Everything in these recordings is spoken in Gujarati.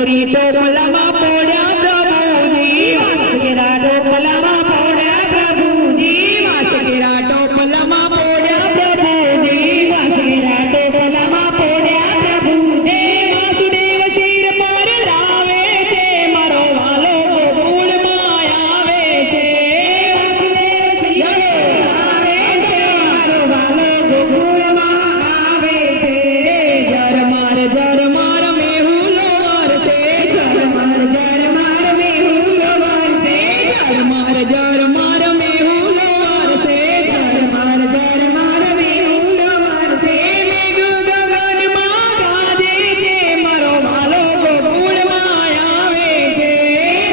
વાસુદેવરી ટોપલામાં પોડ્યા પ્રભુજી વાસુદેરા ટોપલામાં પોડ્યા પ્રભુજી વાસુદેરા ટોપલામાં પોડ્યા પ્રભુજી વાસુદેરા ટોપલામાં પોડ્યા પ્રભુજી વાસુદેવ શિર પર લાવે છે મારો વાલો ગોકુળમાં આવે છે વાસુદેવ શિર લાવે છે મારો વાલો ગોકુળમાં આવે છે જરમાર જરમાર મેહુલો વરસે જરમાર જરમાર મેહુલો વરસે જરમાર જરમાર મેહુલો વરસે જરમાર જરમાર મેહુલો વરસે મેઘ ગગનમાં ગાજે છે મારો વાલો ગોકુળમાં આવે છે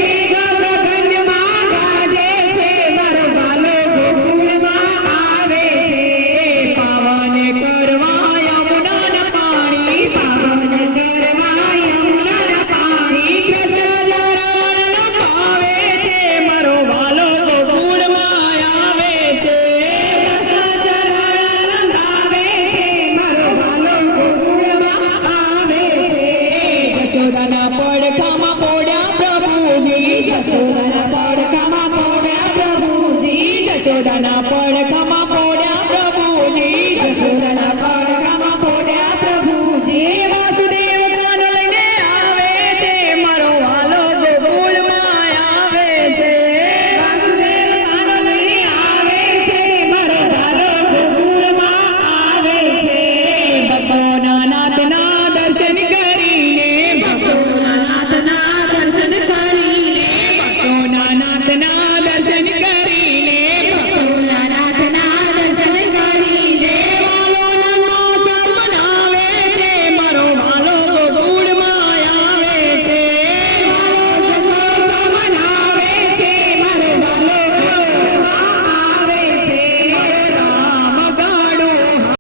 મેઘ ગગનમાં ગાજે છે મારો વાલો ગોકુળમાં આવે છે પાવન કરવા યમુનાના પાણી પાવન કરવા યમુનાના પાણી કૃષ્ણ ચરણના પાવે છે મારો વાલો ગોકુળમાં આવે છે કૃષ્ણ ચરણ ગાવે છે મારો વાલો ગોકુળમાં આવે છે યશોદાના પડખા